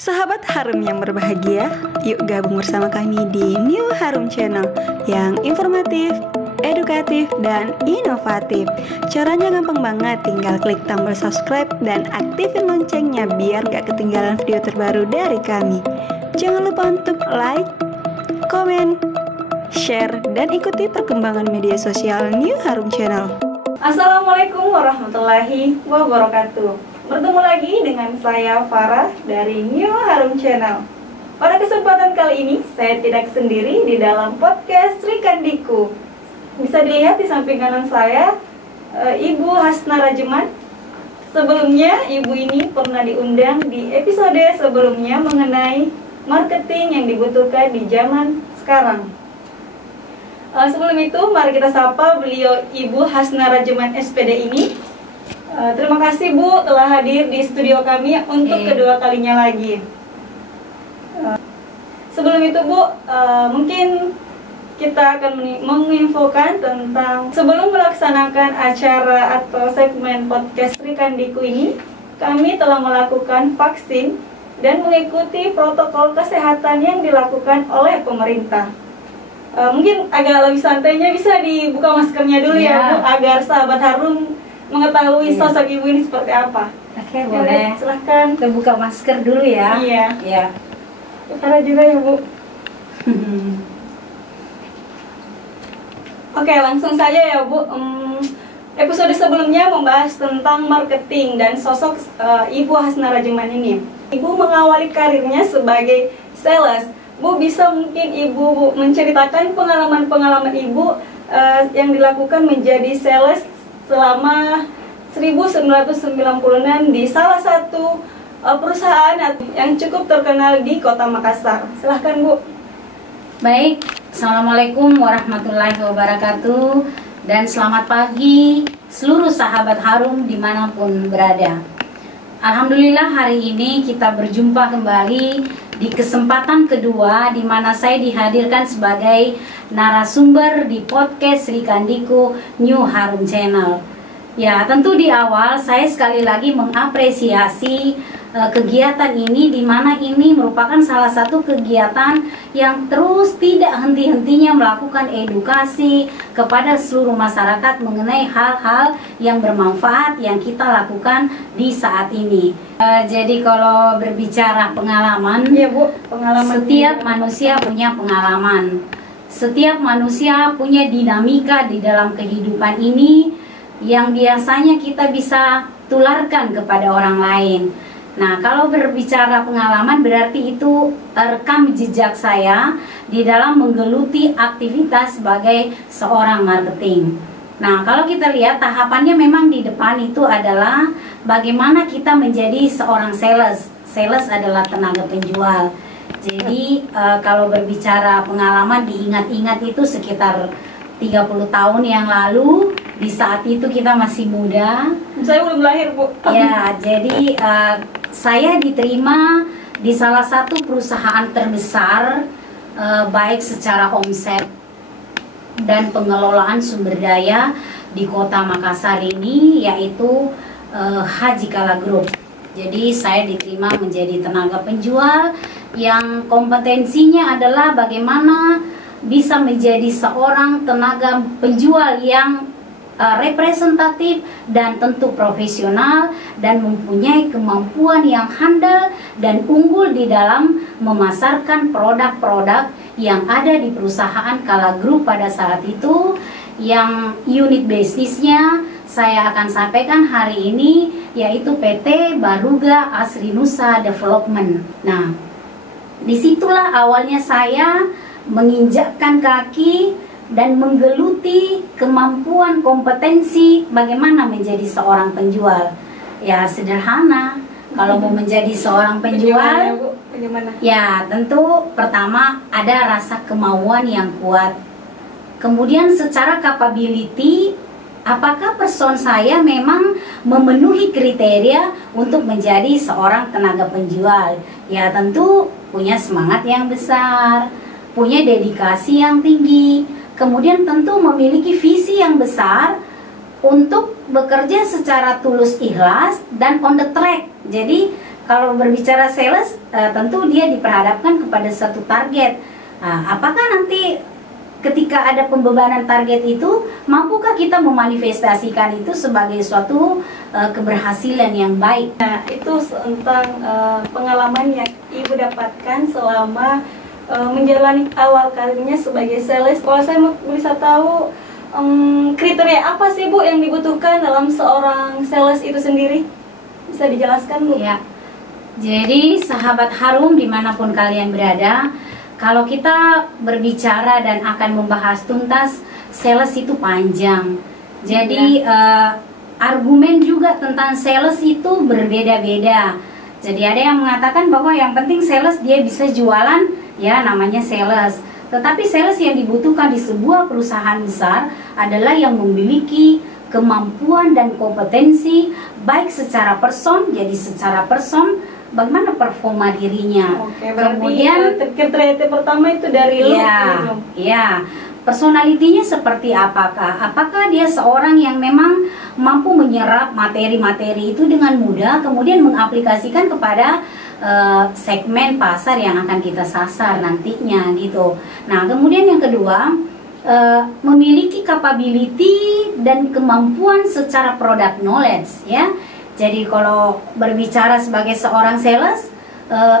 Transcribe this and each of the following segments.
Sahabat Harum yang berbahagia, yuk gabung bersama kami di New Harum Channel yang informatif, edukatif, dan inovatif. Caranya gampang banget, tinggal klik tombol subscribe dan aktifin loncengnya biar gak ketinggalan video terbaru dari kami. Jangan lupa untuk like, komen, share, dan ikuti perkembangan media sosial New Harum Channel. Assalamualaikum warahmatullahi wabarakatuh. Bertemu lagi dengan saya Farah dari New Harum Channel. Pada kesempatan kali ini saya tidak sendiri di dalam podcast Sri Kandiku. Bisa dilihat di samping kanan saya Ibu Hasna Rajeman. Sebelumnya Ibu ini pernah diundang di episode sebelumnya mengenai marketing yang dibutuhkan di zaman sekarang. Sebelum itu mari kita sapa beliau Ibu Hasna Rajeman SPD ini. Terima kasih Bu telah hadir di studio kami untuk kedua kalinya lagi. Sebelum itu Bu, mungkin kita akan menginfokan tentang sebelum melaksanakan acara atau segmen podcast Sri Kandiku ini, kami telah melakukan vaksin dan mengikuti protokol kesehatan yang dilakukan oleh pemerintah. Mungkin agak lebih santainya bisa dibuka maskernya dulu ya Bu, agar sahabat Harum mengetahui sosok Ibu ini seperti apa. Oke, boleh. Silahkan. Kita buka masker dulu ya. Iya. Cara juga ya Bu. Oke, langsung saja ya Bu. Episode sebelumnya membahas tentang marketing dan sosok Ibu Hasna Rajeman ini. Ibu mengawali karirnya sebagai sales. Bu, bisa mungkin Ibu menceritakan pengalaman-pengalaman Ibu yang dilakukan menjadi sales selama 1996 di salah satu perusahaan yang cukup terkenal di Kota Makassar. Silahkan Bu. Baik, Assalamualaikum warahmatullahi wabarakatuh. Dan selamat pagi seluruh sahabat Harum dimanapun berada. Alhamdulillah hari ini kita berjumpa kembali di kesempatan kedua di mana saya dihadirkan sebagai narasumber di podcast Sri Kandiku New Harum Channel. Ya, tentu di awal saya sekali lagi mengapresiasi kegiatan ini, di mana ini merupakan salah satu kegiatan yang terus tidak henti-hentinya melakukan edukasi kepada seluruh masyarakat mengenai hal-hal yang bermanfaat yang kita lakukan di saat ini. Jadi kalau berbicara pengalaman, ya Bu, pengalaman setiap manusia punya pengalaman. Setiap manusia punya dinamika di dalam kehidupan ini yang biasanya kita bisa tularkan kepada orang lain. Nah, kalau berbicara pengalaman berarti itu rekam jejak saya di dalam menggeluti aktivitas sebagai seorang marketing. Nah, kalau kita lihat tahapannya memang di depan itu adalah bagaimana kita menjadi seorang sales. Sales adalah tenaga penjual. Jadi kalau berbicara pengalaman diingat-ingat itu sekitar 30 tahun yang lalu. Di saat itu kita masih muda. Saya belum lahir Bu. Ya, jadi saya diterima di salah satu perusahaan terbesar, baik secara omset dan pengelolaan sumber daya di Kota Makassar ini, yaitu Haji Kala Group. Jadi saya diterima menjadi tenaga penjual yang kompetensinya adalah bagaimana bisa menjadi seorang tenaga penjual yang representatif dan tentu profesional dan mempunyai kemampuan yang handal dan unggul di dalam memasarkan produk-produk yang ada di perusahaan Kala Group pada saat itu, yang unit bisnisnya saya akan sampaikan hari ini yaitu PT Baruga Asri Nusa Development. Nah, disitulah awalnya saya menginjakkan kaki dan menggeluti kemampuan kompetensi bagaimana menjadi seorang penjual. Ya sederhana, kalau mau menjadi seorang penjual, ya tentu pertama ada rasa kemauan yang kuat. Kemudian secara capability, apakah person saya memang memenuhi kriteria untuk menjadi seorang tenaga penjual? Ya tentu punya semangat yang besar, punya dedikasi yang tinggi, kemudian tentu memiliki visi yang besar untuk bekerja secara tulus ikhlas dan on the track. Jadi kalau berbicara sales, tentu dia diperhadapkan kepada satu target. Apakah nanti ketika ada pembebanan target itu, mampukah kita memanifestasikan itu sebagai suatu keberhasilan yang baik? Nah, itu tentang pengalaman yang Ibu dapatkan selama menjalani awal karirnya sebagai sales. Kalau saya mau bisa tahu kriteria apa sih Bu yang dibutuhkan dalam seorang sales itu sendiri? Bisa dijelaskan Bu? Ya. Jadi sahabat Harum dimanapun kalian berada, kalau kita berbicara dan akan membahas tuntas, sales itu panjang. Jadi argumen juga tentang sales itu berbeda-beda. Jadi ada yang mengatakan bahwa yang penting sales dia bisa jualan, ya namanya sales. Tetapi sales yang dibutuhkan di sebuah perusahaan besar adalah yang memiliki kemampuan dan kompetensi baik secara person, jadi secara person bagaimana performa dirinya. Oke, berarti kemudian kriteria pertama itu dari ya, personalitinya seperti apakah? Apakah dia seorang yang memang mampu menyerap materi-materi itu dengan mudah, kemudian mengaplikasikan kepada segmen pasar yang akan kita sasar nantinya gitu. Nah, kemudian yang kedua, memiliki capability dan kemampuan secara product knowledge, ya. Jadi kalau berbicara sebagai seorang sales,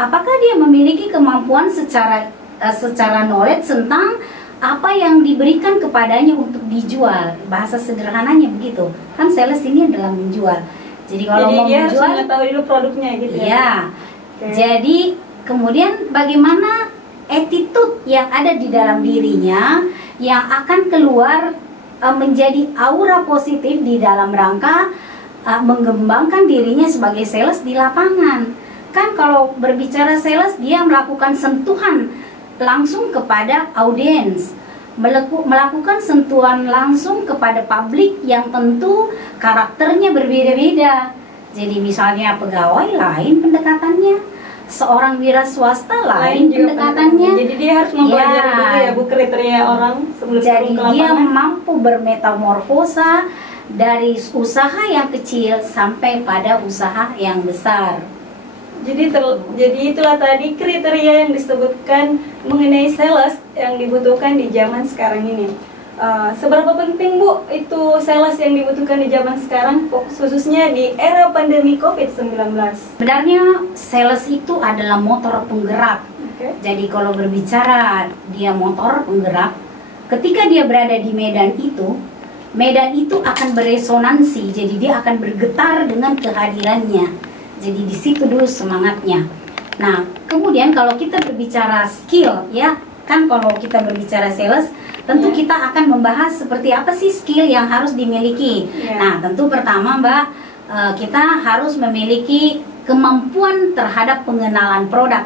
apakah dia memiliki kemampuan secara knowledge tentang apa yang diberikan kepadanya untuk dijual? Bahasa sederhananya begitu. Kan sales ini adalah menjual. Jadi kalau mau dia menjual, harus mengetahui dulu produknya gitu ya. Ya. Okay. Jadi kemudian bagaimana attitude yang ada di dalam dirinya yang akan keluar menjadi aura positif di dalam rangka mengembangkan dirinya sebagai sales di lapangan. Kan kalau berbicara sales, dia melakukan sentuhan langsung kepada audiens, melakukan sentuhan langsung kepada publik yang tentu karakternya berbeda-beda. Jadi misalnya pegawai lain pendekatannya, seorang wira swasta lain pendekatannya. Jadi dia harus mempelajari dulu ya Bu kriteria orang sebelum jadi ke lapangan. Dia mampu bermetamorfosa dari usaha yang kecil sampai pada usaha yang besar. Jadi itulah tadi kriteria yang disebutkan mengenai sales yang dibutuhkan di zaman sekarang ini. Seberapa penting Bu itu sales yang dibutuhkan di zaman sekarang, khususnya di era pandemi COVID-19? Sebenarnya sales itu adalah motor penggerak. Okay. Jadi kalau berbicara dia motor penggerak, ketika dia berada di medan itu akan beresonansi, jadi dia akan bergetar dengan kehadirannya. Jadi di situ dulu semangatnya. Nah, kemudian kalau kita berbicara skill, ya kan kalau kita berbicara sales, tentu kita akan membahas seperti apa sih skill yang harus dimiliki. Nah, tentu pertama Mbak, kita harus memiliki kemampuan terhadap pengenalan produk.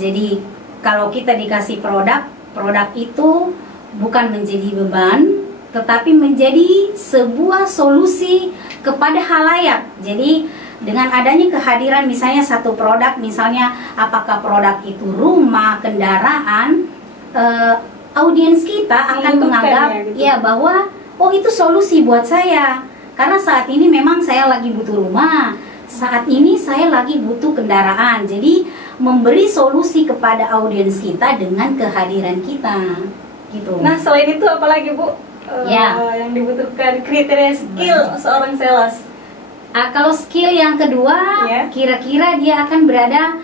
Jadi kalau kita dikasih produk itu bukan menjadi beban, tetapi menjadi sebuah solusi kepada halayak. Jadi dengan adanya kehadiran misalnya satu produk, misalnya apakah produk itu rumah, kendaraan, audiens kita akan menganggap ya bahwa oh itu solusi buat saya. Karena saat ini memang saya lagi butuh rumah, saat ini saya lagi butuh kendaraan. Jadi memberi solusi kepada audiens kita dengan kehadiran kita, gitu. Nah selain itu apalagi Bu yang dibutuhkan kriteria skill seorang sales? Kalau skill yang kedua, kira-kira dia akan berada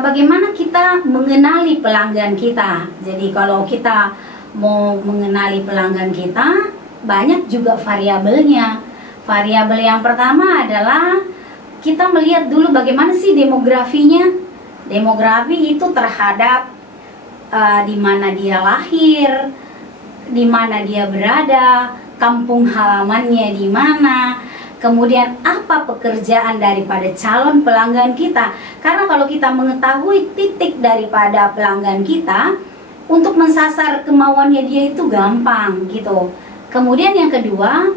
bagaimana kita mengenali pelanggan kita. Jadi kalau kita mau mengenali pelanggan kita, banyak juga variabelnya. Variabel yang pertama adalah kita melihat dulu bagaimana sih demografinya. Demografi itu terhadap di mana dia lahir, di mana dia berada, kampung halamannya di mana. Kemudian apa pekerjaan daripada calon pelanggan kita. Karena kalau kita mengetahui titik daripada pelanggan kita, untuk mensasar kemauannya dia itu gampang gitu. Kemudian yang kedua,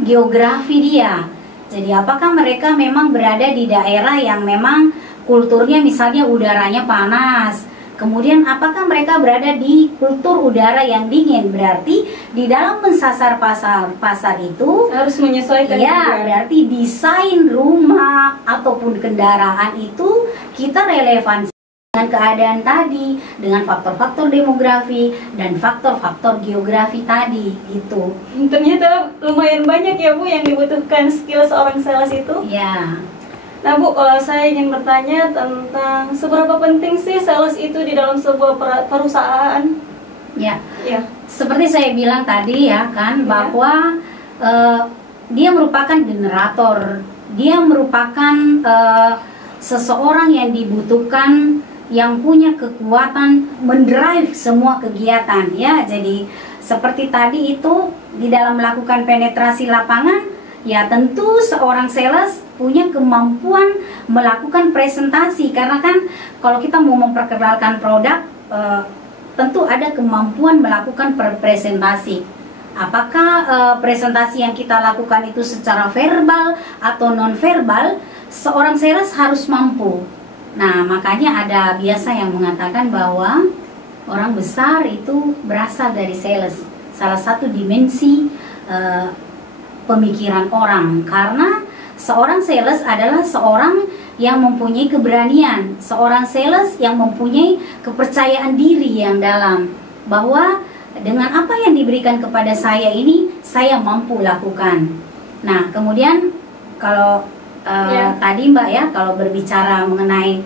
geografi dia. Jadi apakah mereka memang berada di daerah yang memang kulturnya misalnya udaranya panas, Kemudian apakah mereka berada di kultur udara yang dingin? Berarti di dalam mensasar pasar itu harus menyesuaikan ya, juga. berarti desain rumah ataupun kendaraan itu kita relevansi dengan keadaan tadi, dengan faktor-faktor demografi dan faktor-faktor geografi tadi gitu. Ternyata lumayan banyak ya Bu yang dibutuhkan skill seorang sales itu. Ya. Nah Bu, saya ingin bertanya tentang seberapa penting sih sales itu di dalam sebuah perusahaan? Ya. Ya. Seperti saya bilang tadi ya kan, bahwa dia merupakan generator, dia merupakan seseorang yang dibutuhkan, yang punya kekuatan mendrive semua kegiatan ya. Jadi seperti tadi itu di dalam melakukan penetrasi lapangan, ya tentu seorang sales punya kemampuan melakukan presentasi, karena kan kalau kita mau memperkenalkan produk tentu ada kemampuan melakukan presentasi. Apakah presentasi yang kita lakukan itu secara verbal atau non verbal, seorang sales harus mampu. Nah, makanya ada biasa yang mengatakan bahwa orang besar itu berasal dari sales. Salah satu dimensi pemikiran orang, karena seorang sales adalah seorang yang mempunyai keberanian, seorang sales yang mempunyai kepercayaan diri yang dalam, bahwa dengan apa yang diberikan kepada saya ini, saya mampu lakukan. Nah, kemudian kalau tadi Mbak ya, kalau berbicara mengenai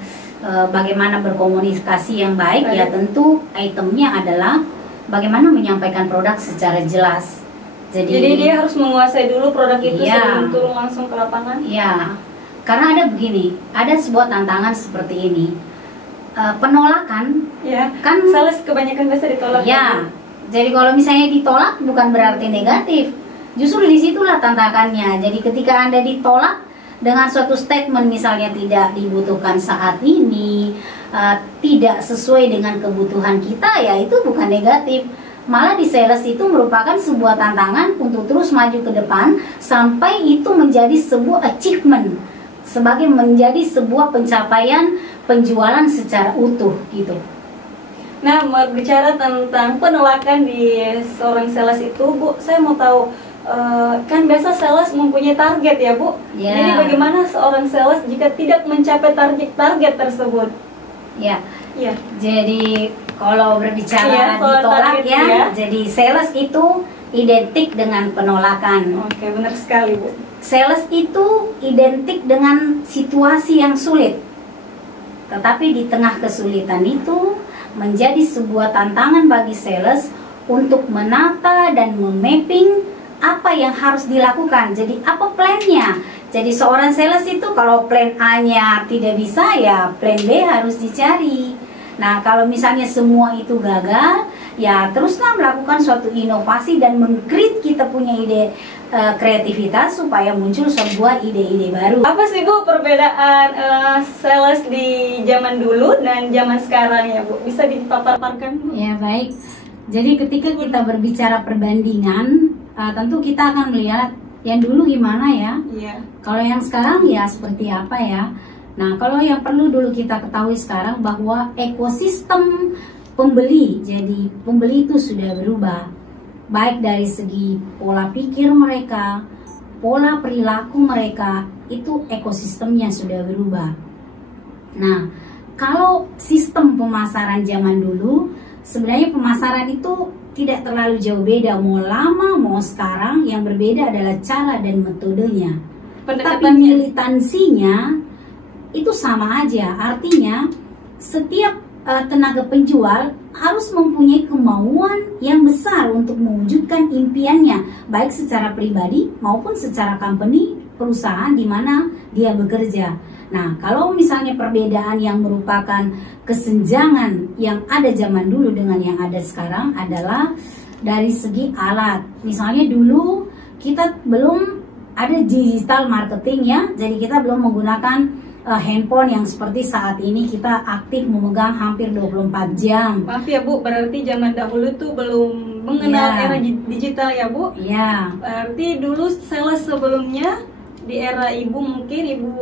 bagaimana berkomunikasi yang baik, ya tentu itemnya adalah bagaimana menyampaikan produk secara jelas. Jadi dia harus menguasai dulu produk itu ya, sebelum turun langsung ke lapangan. Ya, karena ada begini, ada sebuah tantangan seperti ini. Penolakan, ya, kan sales kebanyakan biasa ditolak. Ya, jadi kalau misalnya ditolak bukan berarti negatif. Justru disitulah tantangannya. Jadi ketika Anda ditolak dengan suatu statement misalnya tidak dibutuhkan saat ini, tidak sesuai dengan kebutuhan kita, ya itu bukan negatif. Malah di sales itu merupakan sebuah tantangan untuk terus maju ke depan sampai itu menjadi sebuah achievement, sebagai menjadi sebuah pencapaian penjualan secara utuh gitu. Nah, berbicara tentang penolakan di seorang sales itu, Bu, saya mau tahu, kan biasa sales mempunyai target ya Bu. Ya. Jadi bagaimana seorang sales jika tidak mencapai target tersebut? Ya. Ya. Jadi kalau berbicara ditolak ya, jadi sales itu identik dengan penolakan. Oke, benar sekali Bu. Sales itu identik dengan situasi yang sulit. Tetapi di tengah kesulitan itu menjadi sebuah tantangan bagi sales untuk menata dan memapping apa yang harus dilakukan. Jadi apa plannya? Jadi seorang sales itu kalau plan A-nya tidak bisa, ya plan B harus dicari. Nah, kalau misalnya semua itu gagal, ya teruslah melakukan suatu inovasi dan meng-create kita punya ide kreativitas supaya muncul sebuah ide-ide baru. Apa sih Bu perbedaan sales di zaman dulu dan zaman sekarang ya Bu? Bisa dipaparkan Bu? Ya, baik. Jadi ketika kita berbicara perbandingan, tentu kita akan melihat yang dulu gimana ya. Iya. Kalau yang sekarang ya seperti apa ya. Nah, kalau yang perlu dulu kita ketahui sekarang bahwa ekosistem pembeli, jadi pembeli itu sudah berubah. Baik dari segi pola pikir mereka, pola perilaku mereka, itu ekosistemnya sudah berubah. Nah, kalau sistem pemasaran zaman dulu, sebenarnya pemasaran itu tidak terlalu jauh beda. Mau lama, mau sekarang, yang berbeda adalah cara dan metodenya. Tapi militansinya itu sama aja. Artinya setiap tenaga penjual harus mempunyai kemauan yang besar untuk mewujudkan impiannya, baik secara pribadi maupun secara company, perusahaan di mana dia bekerja. Nah, kalau misalnya perbedaan yang merupakan kesenjangan yang ada zaman dulu dengan yang ada sekarang adalah dari segi alat. Misalnya dulu kita belum ada digital marketing ya, jadi kita belum menggunakan handphone yang seperti saat ini kita aktif memegang hampir 24 jam. Maaf ya Bu, berarti zaman dahulu tuh belum mengenal era digital ya Bu? Iya. Berarti dulu sales sebelumnya di era Ibu mungkin Ibu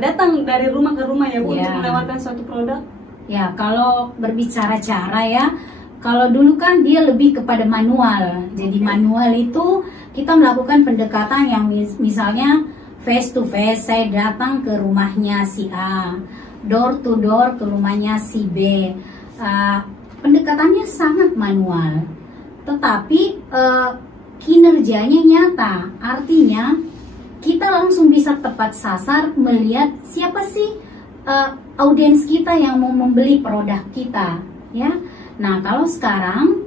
datang dari rumah ke rumah ya Bu untuk menawarkan suatu produk? Ya, kalau berbicara cara ya, kalau dulu kan dia lebih kepada manual. Jadi manual itu kita melakukan pendekatan yang misalnya face to face, saya datang ke rumahnya si A, door to door ke rumahnya si B. Pendekatannya sangat manual, tetapi kinerjanya nyata. Artinya kita langsung bisa tepat sasar melihat siapa sih audiens kita yang mau membeli produk kita, ya. Nah, kalau sekarang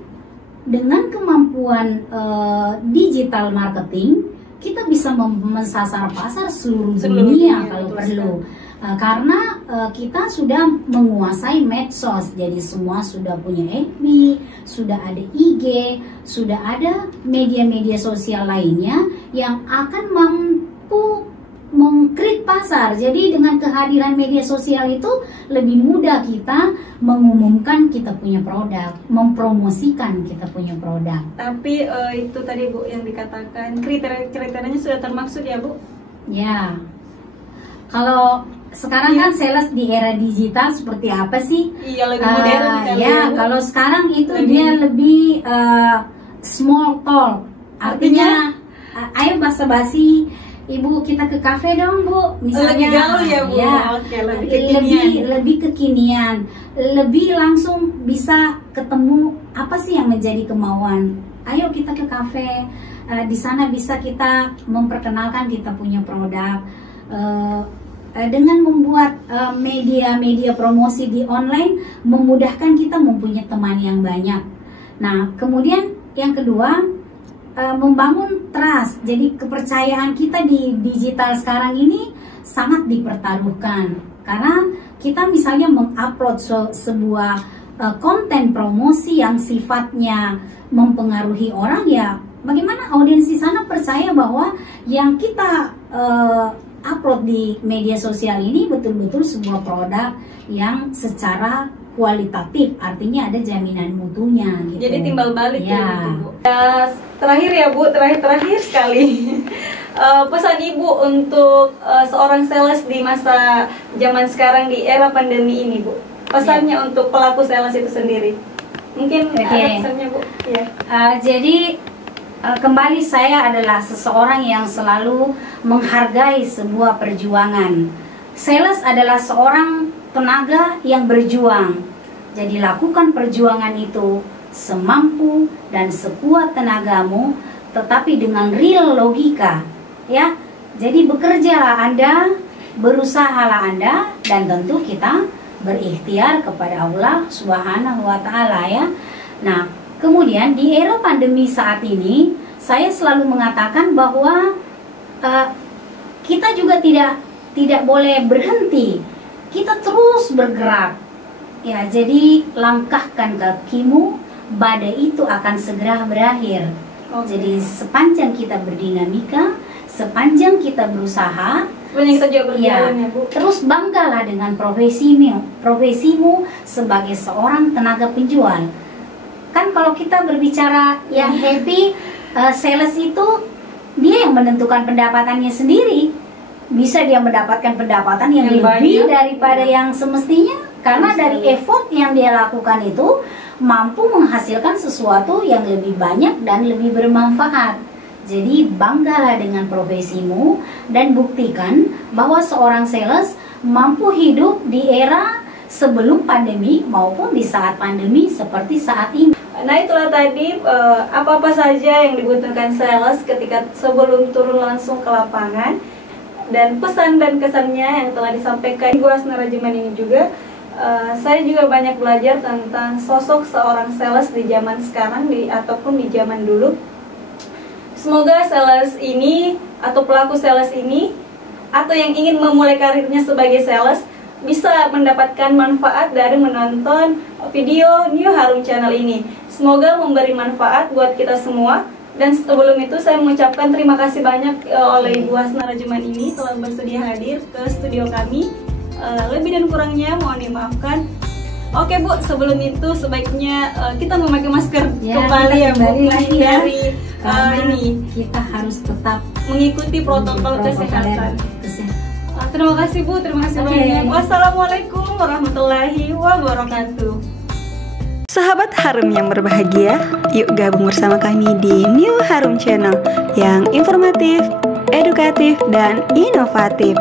dengan kemampuan digital marketing, kita bisa mensasar pasar seluruh dunia kalau perlu. Karena kita sudah menguasai medsos, jadi semua sudah punya FB, sudah ada IG, sudah ada media-media sosial lainnya yang akan mampu mengkrit pasar. Jadi dengan kehadiran media sosial itu lebih mudah kita mengumumkan kita punya produk, mempromosikan kita punya produk. Tapi itu tadi Bu yang dikatakan kriterianya sudah termaksud ya Bu? Ya. Kalau sekarang kan sales di era digital seperti apa sih? Iya, lebih modern kan ya. Kalau sekarang itu dia lebih small talk. Artinya ayo basa-basi, Ibu kita ke kafe dong Bu, misalnya. Lebih gaul ya Bu. Ya, Oke, lebih kekinian, lebih langsung bisa ketemu apa sih yang menjadi kemauan. Ayo kita ke kafe, di sana bisa kita memperkenalkan kita punya produk. Dengan membuat media-media promosi di online memudahkan kita mempunyai teman yang banyak. Nah, kemudian yang kedua, membangun trust. Jadi kepercayaan kita di digital sekarang ini sangat dipertaruhkan, karena kita misalnya mengupload sebuah konten promosi yang sifatnya mempengaruhi orang, ya bagaimana audiens di sana percaya bahwa yang kita upload di media sosial ini betul-betul sebuah produk yang secara kualitatif, artinya ada jaminan mutunya gitu. Jadi timbal balik ya, gitu, Bu. Terakhir ya Bu, terakhir sekali pesan Ibu untuk seorang sales di masa zaman sekarang di era pandemi ini Bu. Pesannya untuk pelaku sales itu sendiri. Mungkin ada pesannya Bu? Ya. Jadi kembali saya adalah seseorang yang selalu menghargai sebuah perjuangan. Sales adalah seorang tenaga yang berjuang. Jadi lakukan perjuangan itu semampu dan sekuat tenagamu, tetapi dengan real logika, ya. Jadi bekerjalah Anda, berusahalah Anda, dan tentu kita berikhtiar kepada Allah Subhanahu wa Ta'ala, ya. Nah, kemudian di era pandemi saat ini, saya selalu mengatakan bahwa kita juga tidak boleh berhenti. Kita terus bergerak. Ya, jadi langkahkan kakimu, badai itu akan segera berakhir. Jadi sepanjang kita berdinamika, sepanjang kita berusaha, kita juga berjalan, ya Bu. Terus banggalah dengan profesimu sebagai seorang tenaga penjual. Kan kalau kita berbicara yang happy, sales itu dia yang menentukan pendapatannya sendiri. Bisa dia mendapatkan pendapatan yang lebih daripada yang semestinya, karena dari effort yang dia lakukan itu mampu menghasilkan sesuatu yang lebih banyak dan lebih bermanfaat. Jadi banggalah dengan profesimu dan buktikan bahwa seorang sales mampu hidup di era sebelum pandemi maupun di saat pandemi seperti saat ini. Nah, itulah tadi apa-apa saja yang dibutuhkan sales ketika sebelum turun langsung ke lapangan, dan pesan dan kesannya yang telah disampaikan Bu Hasna Rajiman ini juga. Saya juga banyak belajar tentang sosok seorang sales di zaman sekarang ataupun di zaman dulu. Semoga sales ini atau pelaku sales ini atau yang ingin memulai karirnya sebagai sales bisa mendapatkan manfaat dari menonton video New Harum Channel ini. Semoga memberi manfaat buat kita semua. Dan sebelum itu saya mengucapkan terima kasih banyak oleh Ibu Hasna Rajiman ini telah bersedia hadir ke studio kami. Lebih dan kurangnya mohon dimaafkan. Oke Bu, sebelum itu sebaiknya kita memakai masker kembali ya Bu. Dari ini kita harus tetap mengikuti protokol kesehatan. Terima kasih Bu, terima kasih banyak. Wassalamualaikum warahmatullahi wabarakatuh. Sahabat Harum yang berbahagia, yuk gabung bersama kami di New Harum Channel yang informatif, edukatif, dan inovatif.